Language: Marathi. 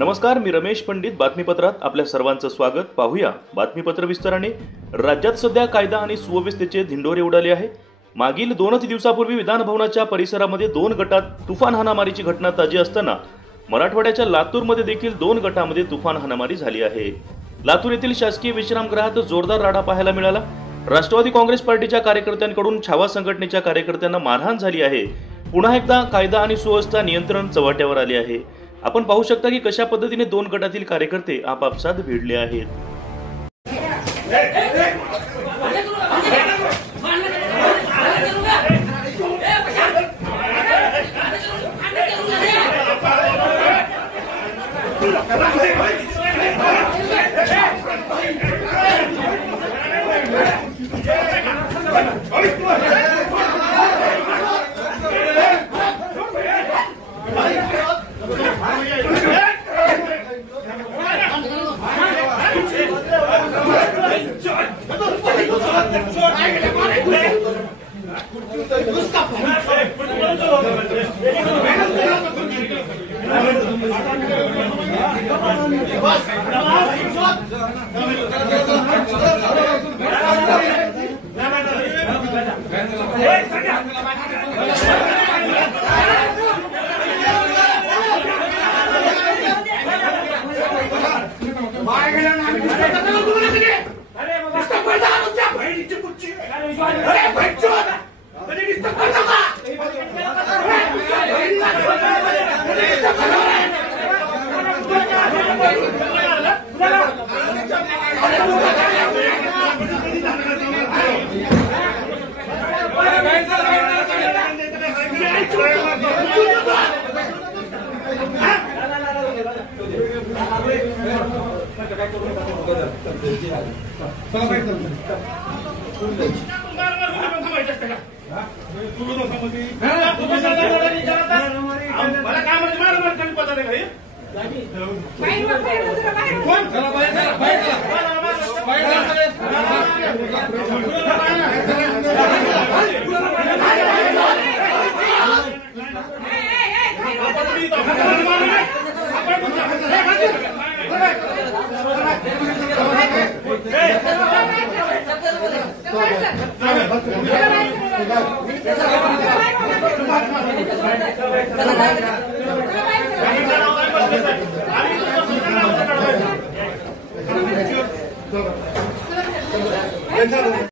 नमस्कार, मी रमेश पंडित. बातमीपत्रात आपल्या सर्वांचं स्वागत. पाहूया बातमीपत्र विस्ताराने. राज्यात सध्या कायदा आणि सुव्यवस्थेचे धिंडोरे उडाले आहे. मागील 2 दिवसापूर्वी विधानभवनाच्या परिसरामध्ये 2 गटात तुफान हाणामारीची घटना ताजी असताना मराठवाड्याच्या लातूरमध्ये देखील 2 गटामध्ये तुफान हाणामारी झाली आहे. लातूर येथील शासकीय विश्रामगृहात जोरदार राडा पाहायला मिळाला. राष्ट्रवादी काँग्रेस पार्टीच्या कार्यकर्त्यांकडून छावा संघटनेच्या कार्यकर्त्यांना मारहाण झाली आहे. पुन्हा एकदा कायदा आणि सुव्यवस्था नियंत्रण चव्हाट्यावर आले आहे. आपण पाहू शकता की कशा पद्धतीने 2 गटातील कार्यकर्ते आपापसात भिडले आहेत.